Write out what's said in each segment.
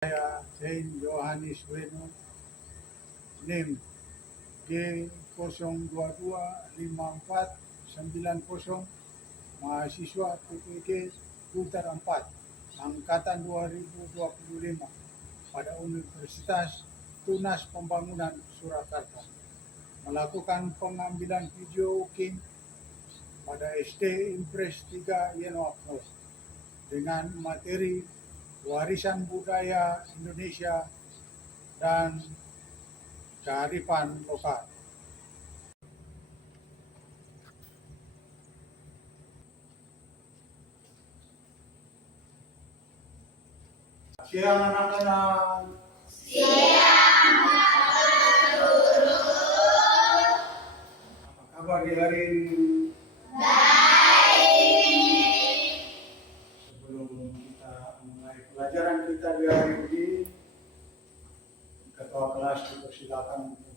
Saint Johannes Bueno, NIM G0225490, mahasiswa PPK Putar 4, angkatan 2025 pada Universitas Tunas Pembangunan Surakarta, melakukan pengambilan video King pada SD Impres 3 Yenoakno dengan materi warisan budaya Indonesia dan kearifan lokal. Siang anak-anak. Siang guru. Apa kabar di hari ini? Baik. Sebelum kita mulai pelajaran kita di hari ini, ketua kelas dipersilakan untuk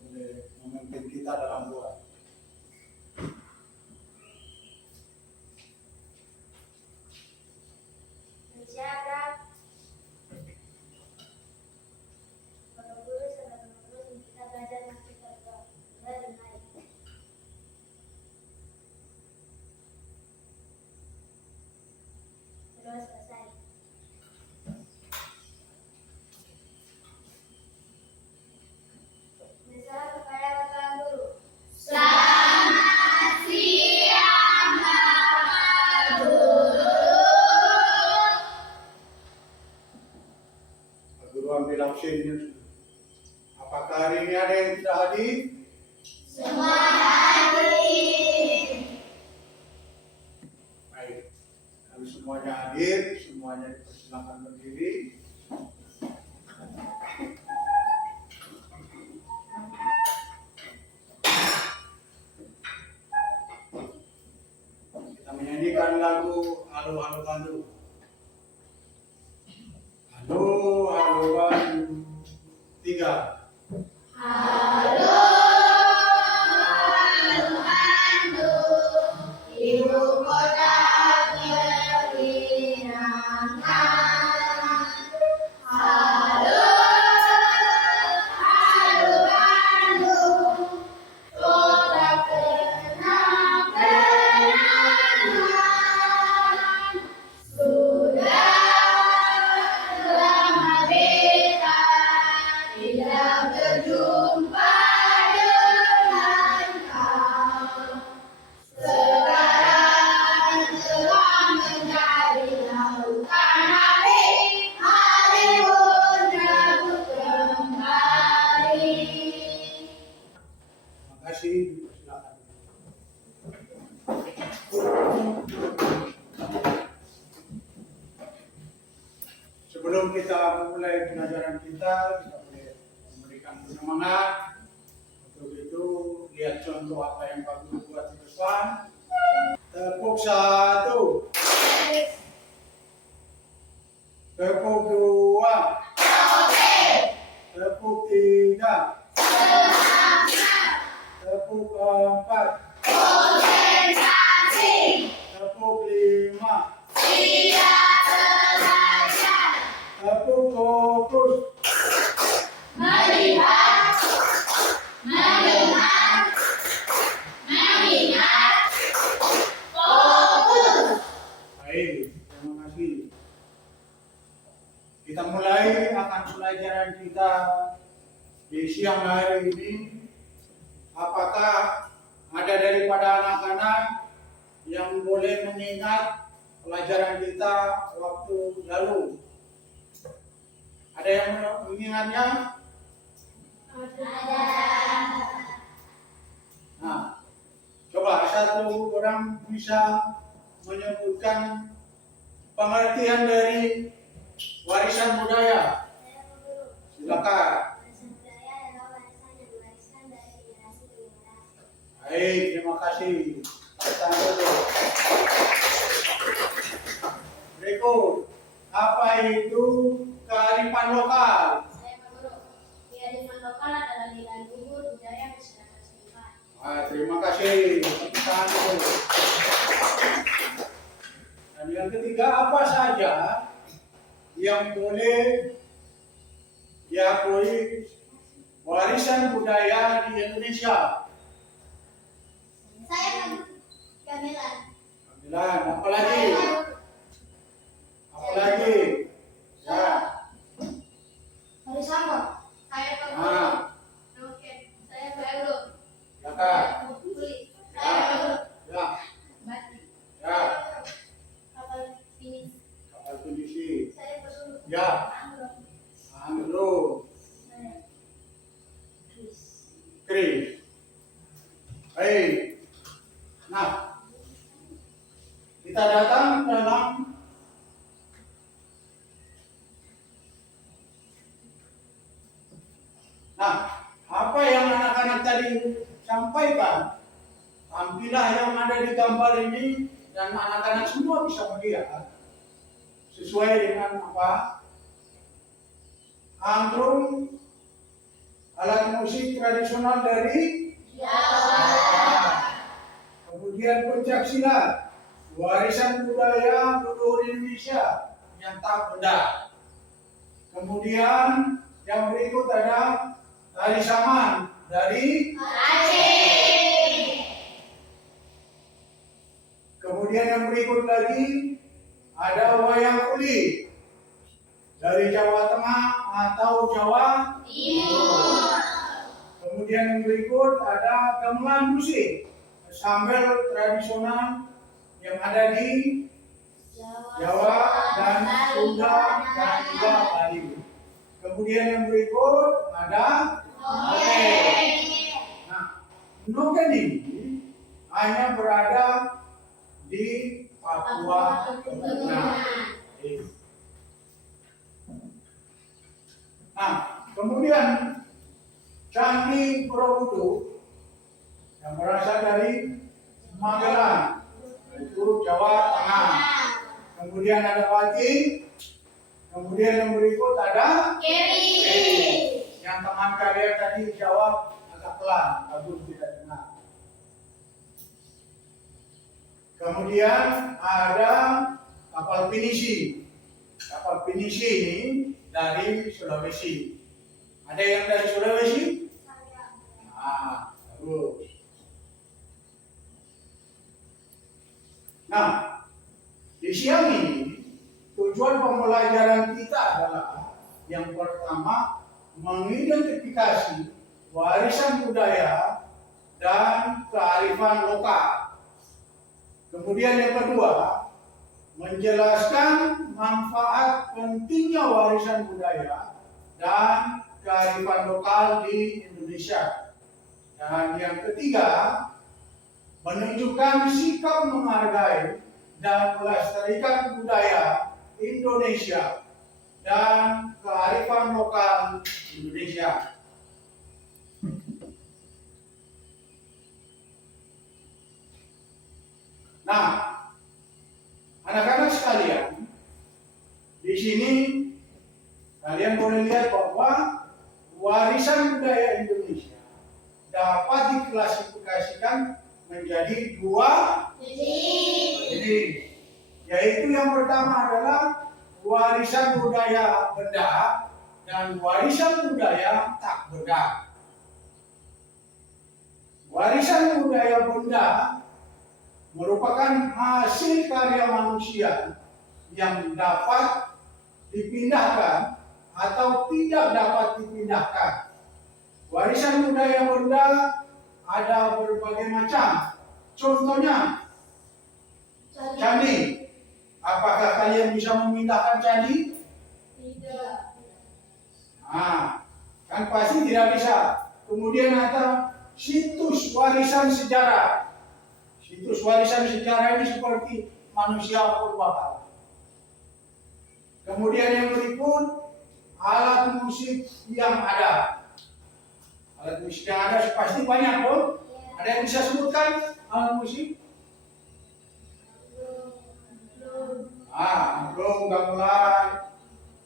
memimpin kita dalam doa. Menjaga guru sama guru kita belajar masih benar. Terus selesai. Misalnya kepada Bapak Guru. Selamat siang Bapak Guru. Pak Guru ambil absennya. Apakah hari ini ada yang tidak hadir? Semua hadir. Baik, kalau semuanya hadir, semuanya dipersilakan berdiri. Kita menyanyikan lagu Halo Halo Bandung. Halo Halo Bandung. 3. Halo, halo Bandung, ibu kota penyenangan. Halo, halo Bandung, kota kenang-kenangan. Sudah lama beta tidak berjumpa dengan kau. Sekarang telah menjadi lautan hari pun aku kembali. Terima kasih, dipersilakan. Sebelum kita memulai pelajaran kita boleh memberikan semangat. Untuk itu, lihat contoh apa yang Pak Guru buat di depan. Tepuk 1. Tepuk 2. Tepuk 3. Tepuk 4. Konsentrasi, Tepuk 5. tidak belajar, Tepuk fokus. melihat, mendengar, mengingat, fokus. Baik, terima kasih. Kita mulai akan pelajaran kita di siang hari ini. Apakah ada daripada anak-anak yang boleh mengingat pelajaran kita waktu lalu? Ada yang mengingatnya? Ada. Nah, coba satu orang bisa menyebutkan pengertian dari warisan budaya. Silakan. Warisan budaya adalah warisan yang diwariskan dari generasi ke generasi. Baik, terima kasih. Kita dulu. Berikut, apa itu kearifan lokal? Saya Pak Guru. Kearifan lokal adalah nilai luhur budaya masyarakat setempat. Terima kasih. Kita dulu. Dan yang ketiga, apa saja yang boleh diakui warisan budaya di Indonesia. Saya gamelan. Gamelan, apalagi? Apalagi? Ya. Hari sama. Saya Ah, Oke. Saya baru. ya Kak. Kulit. Ya. Ya. Batik. Ya. Kapal finish. Kapal pinisi. Saya baru. Ya. Anglo. Saya Chris. Kris. Baik. Nah, kita datang dalam apa yang anak-anak tadi sampaikan, tampilah yang ada di gambar ini dan anak-anak semua bisa melihat sesuai dengan apa? Angklung, alat musik tradisional dari kemudian pencak silat, warisan budaya leluhur Indonesia yang tak benda. Kemudian yang berikut ada tari saman dari Aceh. kemudian yang berikut lagi ada wayang kulit dari Jawa Tengah atau Jawa Timur. Kemudian yang berikut ada gamelan musik sambel tradisional yang ada di Jawa dan Sunda dan juga Bali. Kemudian yang berikut ada Nah, noken ini hanya berada di Papua Tengah. Nah, kemudian Candi Borobudur yang berasal dari Magelang, itu Jawa Tengah. Kemudian ada Pati. Kemudian yang berikut ada Keri. yang teman kalian tadi jawab agak pelan, bagus tidak dengar. Kemudian ada kapal pinisi. Kapal pinisi ini dari Sulawesi. Ada yang dari Sulawesi? Ah, bagus. Nah, di siang ini tujuan pembelajaran kita adalah yang pertama mengidentifikasi warisan budaya dan kearifan lokal. Kemudian yang kedua, menjelaskan manfaat pentingnya warisan budaya dan kearifan lokal di Indonesia. Dan yang ketiga, menunjukkan sikap menghargai dan melestarikan budaya Indonesia dan kearifan lokal Indonesia. Nah, anak-anak sekalian, di sini kalian boleh lihat bahwa warisan budaya Indonesia dapat diklasifikasikan menjadi dua jenis, yaitu yang pertama adalah warisan budaya benda dan warisan budaya tak benda. Warisan budaya benda merupakan hasil karya manusia yang dapat dipindahkan atau tidak dapat dipindahkan. Warisan budaya benda ada berbagai macam. Contohnya, candi. Apakah kalian bisa memindahkan candi? Tidak. Nah, kan pasti tidak bisa. Kemudian ada situs warisan sejarah. Situs warisan sejarah ini seperti manusia purbakala. Kemudian yang berikut, alat musik yang ada. Alat musik yang ada pasti banyak dong. Ada yang bisa sebutkan alat musik? Angklung, gamelan,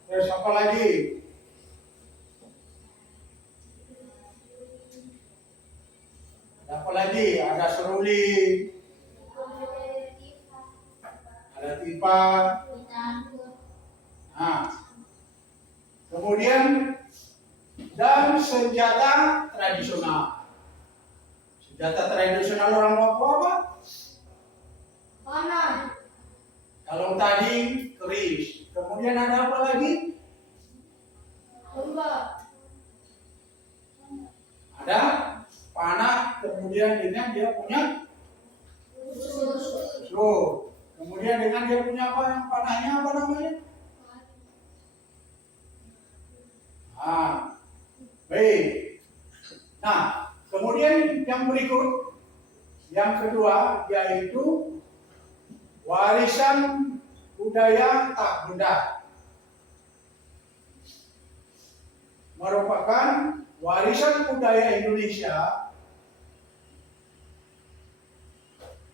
terus apa lagi? Apa lagi? Ada seruling, ada tipa. Nah, kemudian dan senjata tradisional. Senjata tradisional orang Papua apa? Panah. Kalau tadi keris, kemudian ada apa lagi? Tombak. Ada panah, kemudian dengan dia punya so, kemudian dengan dia punya apa yang panahnya apa namanya? Baik. Nah, kemudian yang berikut, yang kedua yaitu warisan budaya tak benda. Merupakan warisan budaya Indonesia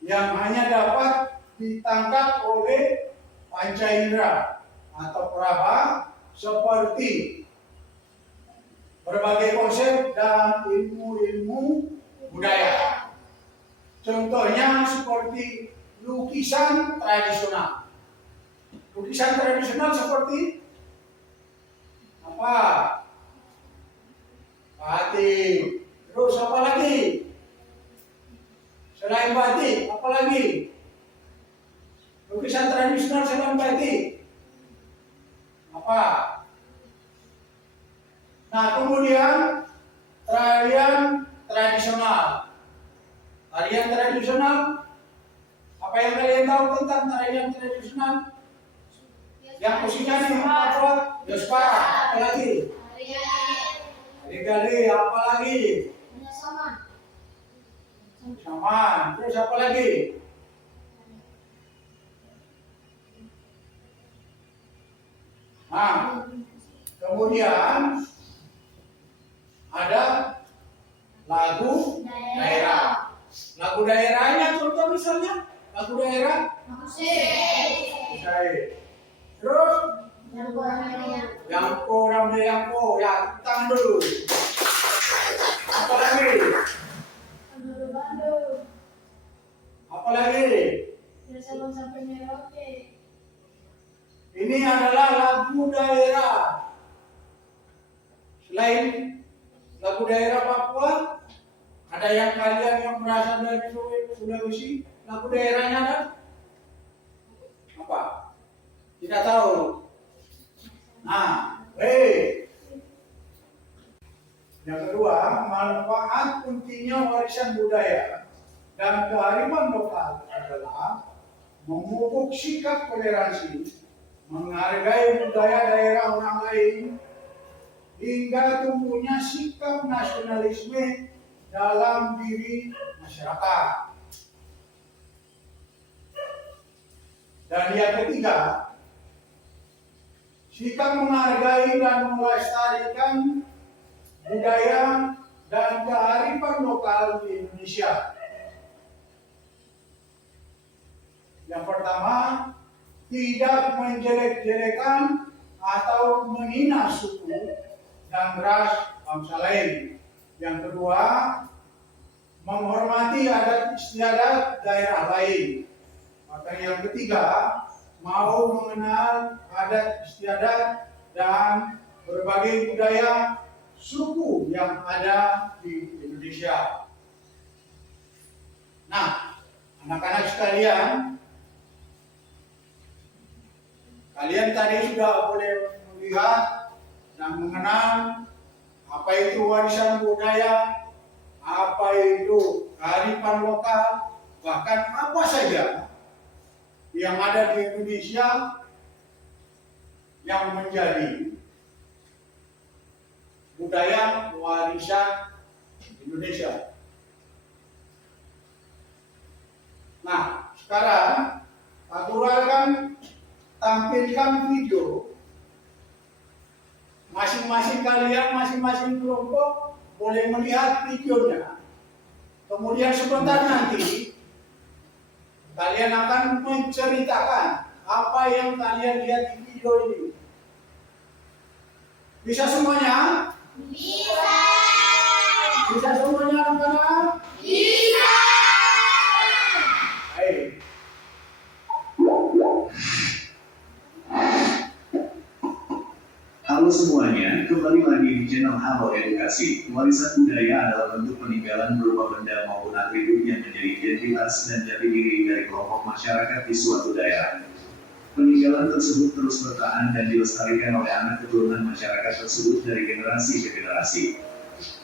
yang hanya dapat ditangkap oleh panca indera atau peraba seperti berbagai konsep dan ilmu-ilmu budaya. Contohnya seperti lukisan tradisional. Lukisan tradisional seperti apa? Batik. Terus apa lagi? Selain batik, apa lagi? Lukisan tradisional selain batik. Apa? Nah, kemudian tarian tradisional. Tarian tradisional, apa yang kalian tahu tentang tarian tradisional? Yang khususnya di Papua, Yospa, apa lagi? Hari-hari, apa lagi? Saman, terus apa lagi? Nah, kemudian ada lagu daerah. Lagu daerahnya contoh misalnya lagu daerah Kusai. Terus Yangko Rambe Yangko, ya tangan dulu. Apa lagi? Apa lagi? Ini adalah lagu daerah. Selain lagu daerah Papua, ada yang kalian yang berasal dari Sulawesi, lagu daerahnya ada? Apa? Tidak tahu. Nah, yang kedua, manfaat pentingnya warisan budaya dan kearifan lokal adalah memupuk sikap toleransi, menghargai budaya daerah orang lain, hingga tumbuhnya sikap nasionalisme dalam diri masyarakat. Dan yang ketiga, sikap menghargai dan melestarikan budaya dan kearifan lokal di Indonesia. Yang pertama, tidak menjelek-jelekan atau menghina suku dan ras bangsa lain. Yang kedua, menghormati adat istiadat daerah lain. Maka yang ketiga, mau mengenal adat istiadat dan berbagai budaya suku yang ada di Indonesia. Nah, anak-anak sekalian, kalian tadi sudah boleh melihat dan mengenal apa itu warisan budaya, apa itu kearifan lokal, bahkan apa saja yang ada di Indonesia yang menjadi budaya warisan Indonesia. Nah, sekarang Pak Guru akan tampilkan video. Masing-masing kalian, masing-masing kelompok boleh melihat videonya. Kemudian sebentar nanti kalian akan menceritakan apa yang kalian lihat di video ini. Bisa semuanya? Bisa. Bisa semuanya anak-anak? Bisa. Baik. Halo semuanya, kembali lagi di channel Halo Edukasi. Warisan budaya adalah bentuk peninggalan berupa benda maupun atribut yang menjadi identitas dan jati diri dari kelompok masyarakat di suatu daerah. Peninggalan tersebut terus bertahan dan dilestarikan oleh anak keturunan masyarakat tersebut dari generasi ke generasi.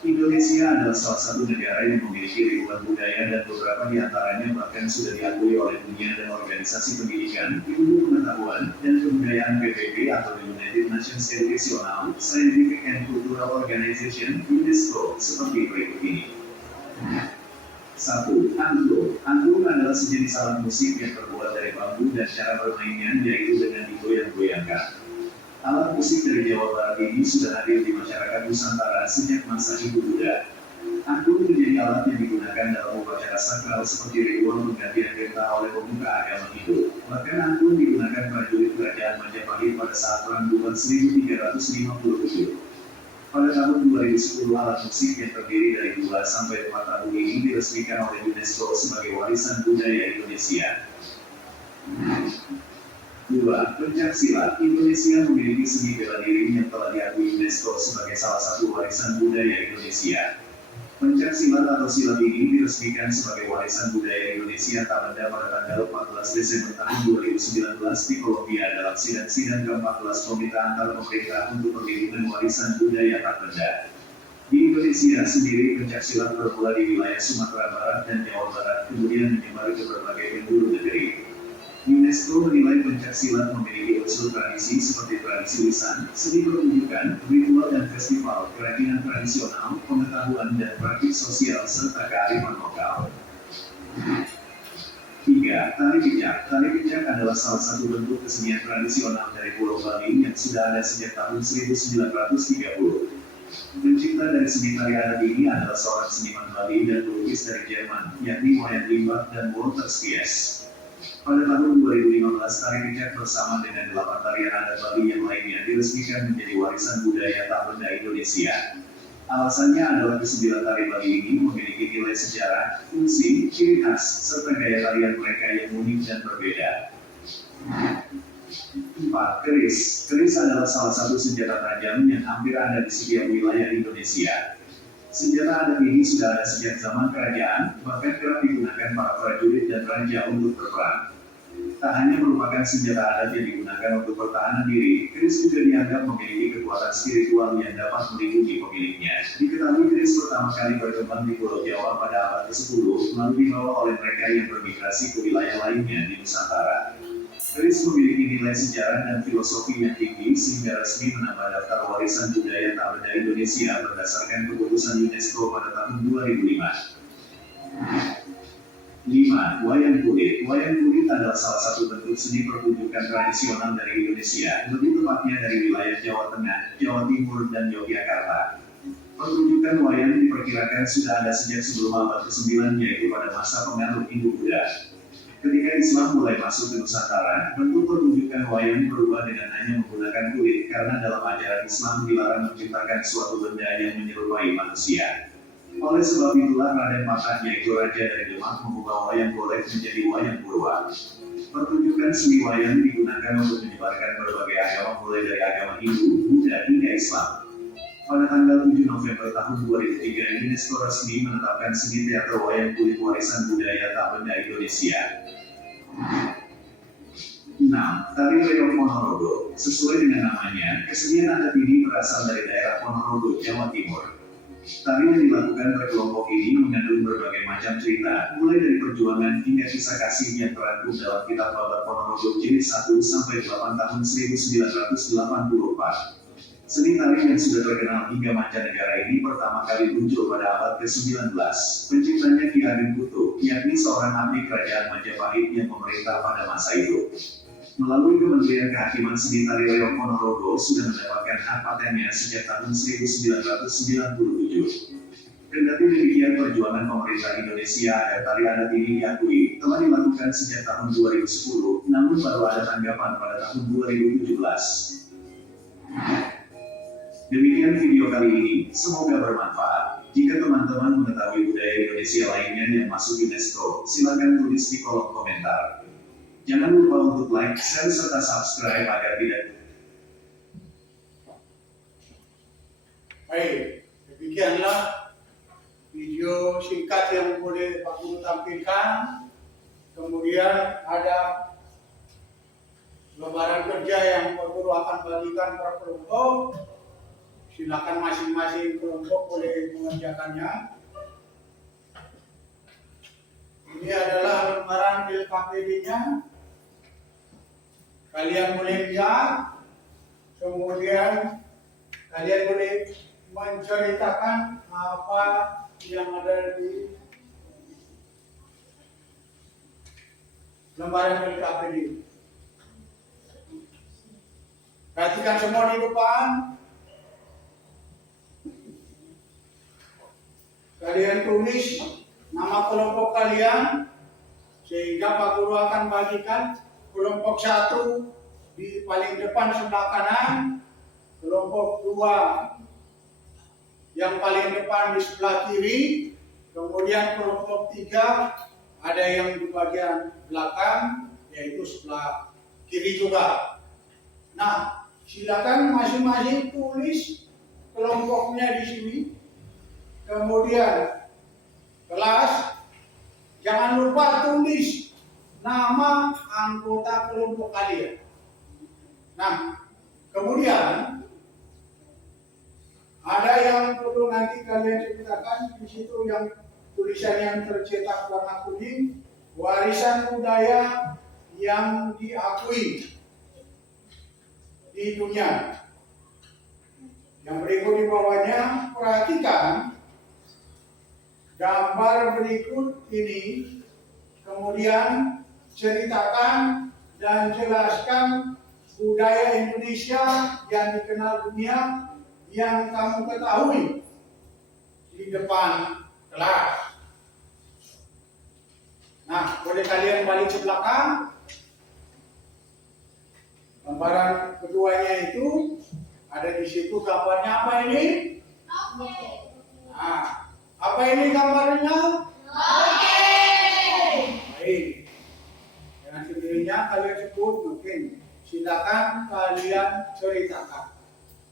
Indonesia adalah salah satu negara yang memiliki ribuan budaya dan beberapa di antaranya bahkan sudah diakui oleh dunia dan organisasi pendidikan, ilmu pengetahuan, dan kebudayaan PBB atau United Nations Educational, Scientific and Cultural Organization (UNESCO) seperti berikut ini. 1. Angklung. Angklung adalah sejenis alat musik yang terbuat dari bambu dan cara bermainnya yaitu dengan digoyang-goyangkan. Alat musik dari Jawa Barat ini sudah hadir di masyarakat Nusantara sejak masa Hindu Buddha. Angklung menjadi alat yang digunakan dalam upacara sakral seperti ritual penggantian genta oleh pemuka agama Hindu. Bahkan angklung digunakan prajurit kerajaan Majapahit pada saat Perang Dumat 1357. Pada tahun 2010, alat musik yang terdiri dari 2 sampai 4 tahun ini diresmikan oleh UNESCO sebagai warisan budaya Indonesia. 2. Pencak silat. Indonesia memiliki seni bela diri yang telah diakui UNESCO sebagai salah satu warisan budaya Indonesia. Pencak silat atau silat ini diresmikan sebagai warisan budaya Indonesia tak benda pada tanggal 14 Desember tahun 2019 di Kolombia dalam sidang ke-14 Komite Antar Pemerintah untuk Perlindungan Warisan Budaya tak benda. Di Indonesia sendiri, pencak silat bermula di wilayah Sumatera Barat dan Jawa Barat, kemudian menyebar ke berbagai penjuru negeri. UNESCO menilai pencak silat memiliki unsur tradisi seperti tradisi lisan, seni pertunjukan, ritual dan festival, kerajinan tradisional, pengetahuan dan praktik sosial serta kearifan lokal. 3. Tari kecak. Tari kecak adalah salah satu bentuk kesenian tradisional dari Pulau Bali yang sudah ada sejak tahun 1930. Pencipta dari seni tari adat ini adalah seorang seniman Bali dan pelukis dari Jerman, yakni Wayan Limbach dan Walter Spies. Pada tahun 2015, tari kecak bersama dengan 8 tarian adat Bali yang lainnya diresmikan menjadi warisan budaya tak benda Indonesia. Alasannya adalah ke-9 tari Bali ini memiliki nilai sejarah, fungsi, ciri khas, serta gaya tarian mereka yang unik dan berbeda. 4. Keris. Keris adalah salah satu senjata tajam yang hampir ada di setiap wilayah Indonesia. Senjata adat ini sudah ada sejak zaman kerajaan, bahkan kerap digunakan para prajurit dan raja untuk berperang. Tak hanya merupakan senjata adat yang digunakan untuk pertahanan diri, keris juga dianggap memiliki kekuatan spiritual yang dapat melindungi pemiliknya. Diketahui keris pertama kali berkembang di Pulau Jawa pada abad ke-10, lalu dibawa oleh mereka yang bermigrasi ke wilayah lainnya di Nusantara. Keris memiliki nilai sejarah dan filosofi yang tinggi sehingga resmi menambah daftar warisan budaya tak benda Indonesia berdasarkan keputusan UNESCO pada tahun 2005. 5. Wayang kulit. Wayang kulit adalah salah satu bentuk seni pertunjukan tradisional dari Indonesia, lebih tepatnya dari wilayah Jawa Tengah, Jawa Timur, dan Yogyakarta. Pertunjukan wayang diperkirakan sudah ada sejak sebelum abad ke-9, yaitu pada masa pengaruh Hindu Buddha. Ketika Islam mulai masuk ke Nusantara, bentuk pertunjukan wayang berubah dengan hanya menggunakan kulit karena dalam ajaran Islam dilarang menciptakan suatu benda yang menyerupai manusia. Oleh sebab itulah Raden Patah yaitu raja dari Demak mengubah wayang golek menjadi wayang purwa. Pertunjukan seni wayang digunakan untuk menyebarkan berbagai agama mulai dari agama Hindu, Buddha hingga Islam. Pada tanggal 7 November tahun 2003, UNESCO resmi menetapkan seni teater wayang kulit warisan budaya tak benda Indonesia. 6. Tari Reog Ponorogo. Sesuai dengan namanya, kesenian adat ini berasal dari daerah Ponorogo, Jawa Timur. Tari yang dilakukan berkelompok ini mengandung berbagai macam cerita, mulai dari perjuangan hingga kisah kasih yang terangkum dalam kitab Babat Ponorogo jilid 1 sampai 8 tahun 1984. Seni tari yang sudah terkenal hingga mancanegara ini pertama kali muncul pada abad ke-19. Penciptanya Ki Ageng Kutu, yakni seorang abdi kerajaan Majapahit yang memerintah pada masa itu. Melalui Kementerian Kehakiman Seni Tari Reog Ponorogo sudah mendapatkan hak patennya sejak tahun 1997. Kendati demikian, perjuangan pemerintah Indonesia agar tari adat ini diakui telah dilakukan sejak tahun 2010, namun baru ada tanggapan pada tahun 2017. Demikian video kali ini, semoga bermanfaat. Jika teman-teman mengetahui budaya Indonesia lainnya yang masuk UNESCO, silakan tulis di kolom komentar. Jangan lupa untuk like, share, serta subscribe agar tidak Baik, demikianlah video singkat yang boleh Pak Guru tampilkan. Kemudian ada lembaran kerja yang Pak Guru akan bagikan per kelompok. Silakan masing-masing kelompok boleh mengerjakannya. Ini adalah lembaran LKPD-nya. Kalian boleh lihat. Kemudian kalian boleh menceritakan apa yang ada di lembaran LKPD. Perhatikan semua di depan. Kalian tulis nama kelompok kalian sehingga Pak Guru akan bagikan kelompok 1 di paling depan sebelah kanan, kelompok 2 yang paling depan di sebelah kiri, kemudian kelompok 3 ada yang di bagian belakang yaitu sebelah kiri juga. Nah, silakan masing-masing tulis kelompoknya di sini. Kemudian kelas jangan lupa tulis nama anggota kelompok kalian. Nah, kemudian ada yang perlu nanti kalian ceritakan di situ yang tulisan yang tercetak warna kuning, warisan budaya yang diakui di dunia. Yang berikut di bawahnya, perhatikan gambar berikut ini, kemudian ceritakan dan jelaskan budaya Indonesia yang dikenal dunia yang kamu ketahui di depan kelas. Nah, boleh kalian balik ke belakang. Gambaran keduanya itu ada di situ gambarnya apa ini? Oke. Nah, apa ini gambarnya? Oke. Baik. Dengan sendirinya kalian sebut mungkin. Silakan kalian ceritakan.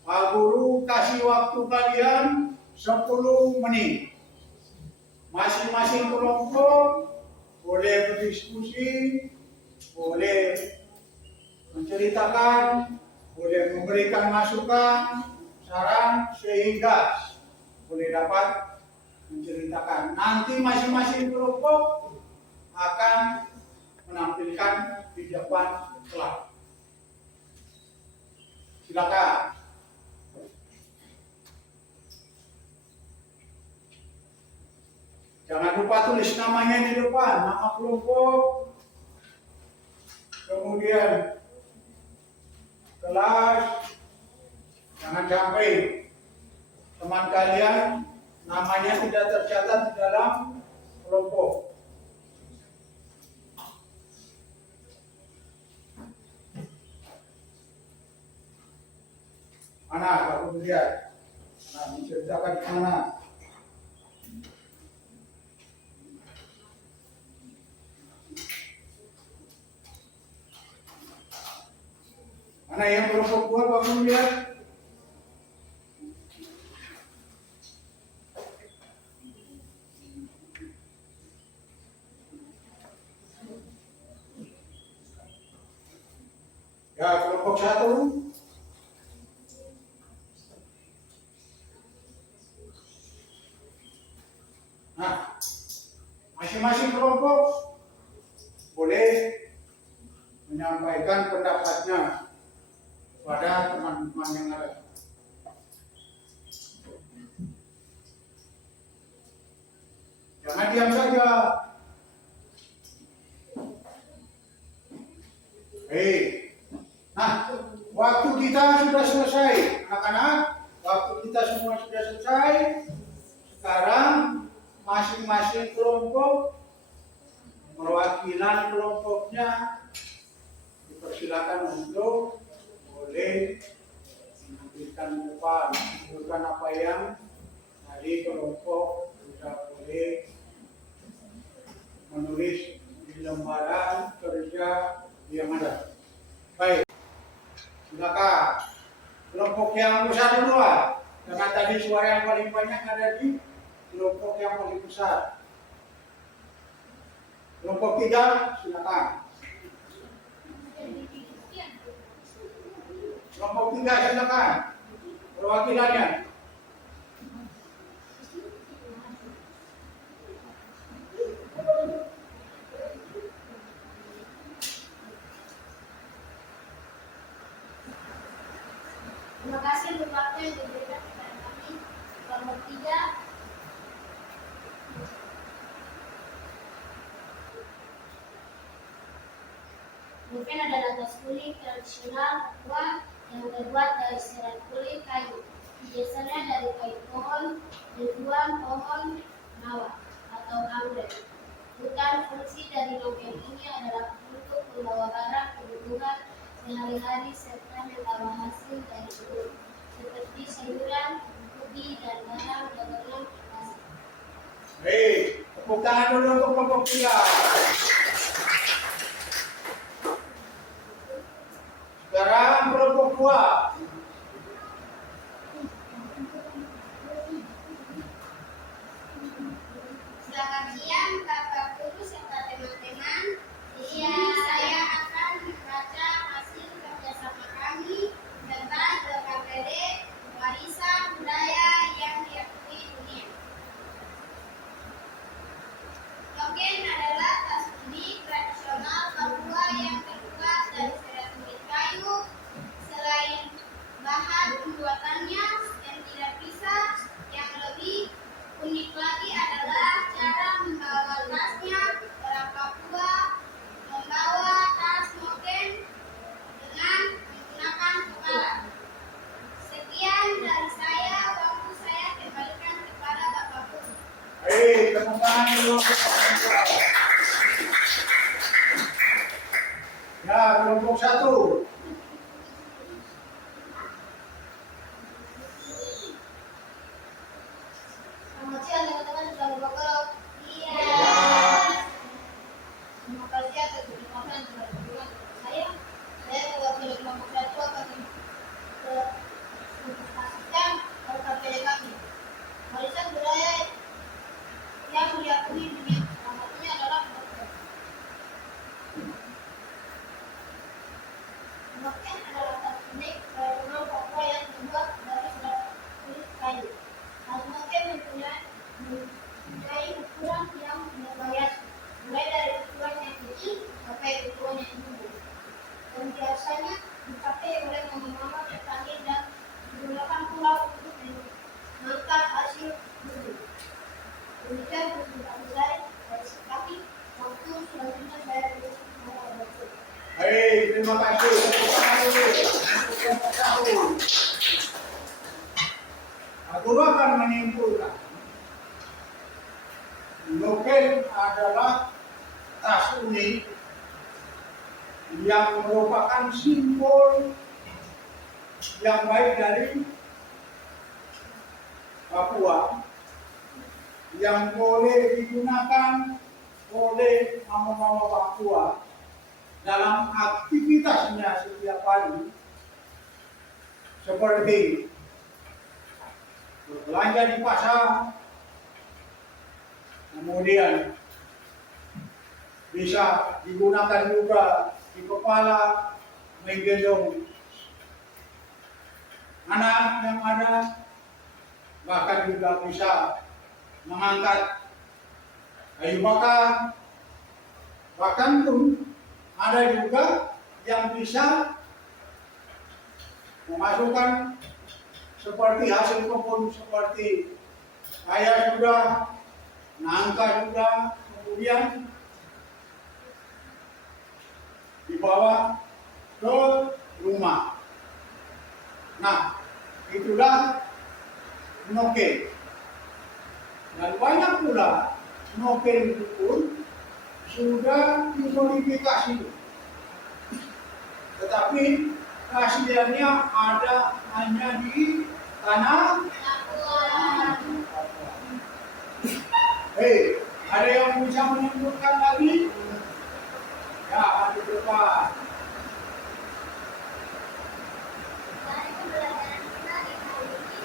Pak Guru kasih waktu kalian 10 menit. Masing-masing kelompok boleh berdiskusi, boleh menceritakan, boleh memberikan masukan, saran, sehingga boleh dapat menceritakan. Nanti masing-masing kelompok akan menampilkan di depan kelas. Silakan. Jangan lupa tulis namanya di depan, nama kelompok, kemudian kelas. Jangan sampai teman kalian namanya tidak tercatat di dalam kelompok. Mana Pak Guru lihat? Nah, menceritakan di mana? Mana yang kelompok 2 Pak Guru lihat? Ya, kelompok 1. Nah, masing-masing kelompok boleh menyampaikan pendapatnya kepada teman-teman yang ada. Jangan diam saja. Nah, waktu kita sudah selesai, anak-anak. Waktu kita semua sudah selesai. Sekarang masing-masing kelompok, perwakilan kelompoknya dipersilakan untuk boleh menampilkan depan, menunjukkan apa yang tadi kelompok sudah boleh menulis di lembaran kerja yang ada. Baik, silakan kelompok yang besar duluan. Karena tadi suara yang paling banyak ada di kelompok yang paling besar. Kelompok 3, silakan. Kelompok 3, silakan. Perwakilannya. Terima kasih untuk waktu yang diberikan kepada kami. Kelompok 3. Mungkin adalah tas kulit tradisional Papua yang terbuat dari serat kulit kayu. Biasanya dari kayu pohon, ribuan pohon nawa atau anggrek. Bukan fungsi dari noken ini adalah untuk membawa barang kebutuhan sehari-hari serta membawa hasil dari bumi, seperti sayuran, ubi, dan barang dagangan pasar. Hei, tepuk tangan dulu untuk kelompok 3. Sekarang kelompok 2. Selamat siang Bapak Guru serta teman-teman. Saya akan membaca hasil kerjasama kami tentang BKPD warisan budaya yang diakui dunia. Noken adalah tas unik tradisional Papua yang terbuat dari serat kulit kayu. Selain bahan pembuatannya yang tidak bisa, yang lebih unik lagi adalah cara membawa tasnya. Orang Papua membawa tas noken dengan menggunakan kepala. Sekian dari saya, waktu saya kembalikan kepada Bapak Guru. Hei, tepuk tangan dulu untuk kelompok 2. Ya, kelompok 1. Selamat siang teman-teman, sudah bergabung. Iya. Terima kasih atas kesempatan yang telah diberikan kepada saya. Saya mewakili kelompok 1 akan mempresentasikan BKPD kami. Warisan budaya yang diakui dunia. Salah satunya adalah noken. Noken adalah tas unik tradisional Papua yang terbuat dari serat kulit kayu. Tas noken mempunyai ukuran yang bervariasi, mulai dari ukuran yang kecil sampai ukuran yang tinggi, dan biasanya dipakai oleh mama-mama petani dan digunakan pula untuk mengangkat hasil bumi. Demikian presentasi saya dari kami. Waktu selanjutnya saya berikan kepada Bapak Guru. Hei, terima kasih. Tepuk tangan dulu untuk kelompok 1. Guru akan menyimpulkan. Noken adalah tas unik yang merupakan simbol yang baik dari Papua yang boleh digunakan oleh mama-mama Papua dalam aktivitasnya setiap hari, seperti berbelanja di pasar, kemudian bisa digunakan juga di kepala menggendong anak yang ada, bahkan juga bisa mengangkat kayu bakar, bahkan pun ada juga yang bisa memasukkan seperti hasil kebun, seperti saya sudah, nangka juga, kemudian dibawa ke rumah. Nah, itulah noken. Dan banyak pula noken itu pun sudah dimodifikasi. Tetapi aslinya ada hanya di tanah. Hei, ada yang bisa menyebutkan lagi? Ya, di depan. Dari pembelajaran kita di hari ini,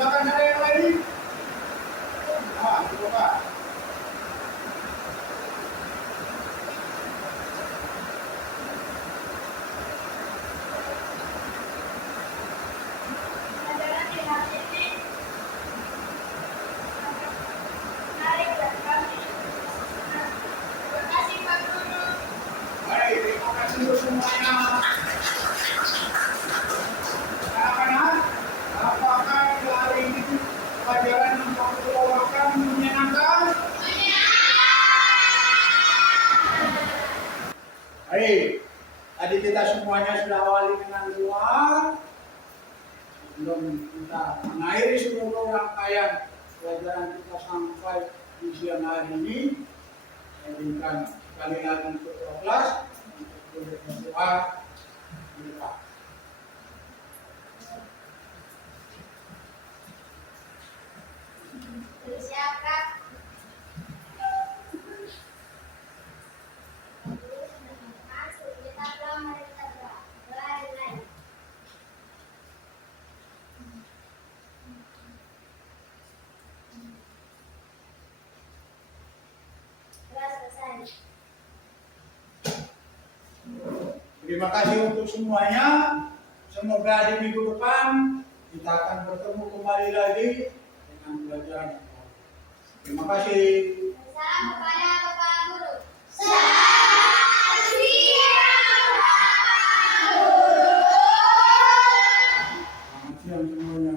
Silakan ada yang lain. Coba. Pelajaran di hari ini sangat menarik dan kami terima kasih Pak Guru. Baik, terima kasih untuk semuanya. Anak-anak, apakah hari ini pelajaran yang kamu bawakan menyenangkan? Baik, tadi kita semuanya sudah awali dengan doa. Sebelum kita mengakhiri seluruh rangkaian pelajaran kita sampai di siang hari ini, saya berikan sekali lagi untuk kelas untuk berdoa. Berdoa. Bersiapkan. Guru sudah masuk. Kita doa, mari kita doa. Doa dimulai. Doa selesai. Terima kasih untuk semuanya. Semoga di minggu depan kita akan bertemu kembali lagi dengan pelajaran yang baru. Terima kasih. Salam kepada Bapak Guru. Selamat siang, Bapak Guru. Selamat siang semuanya.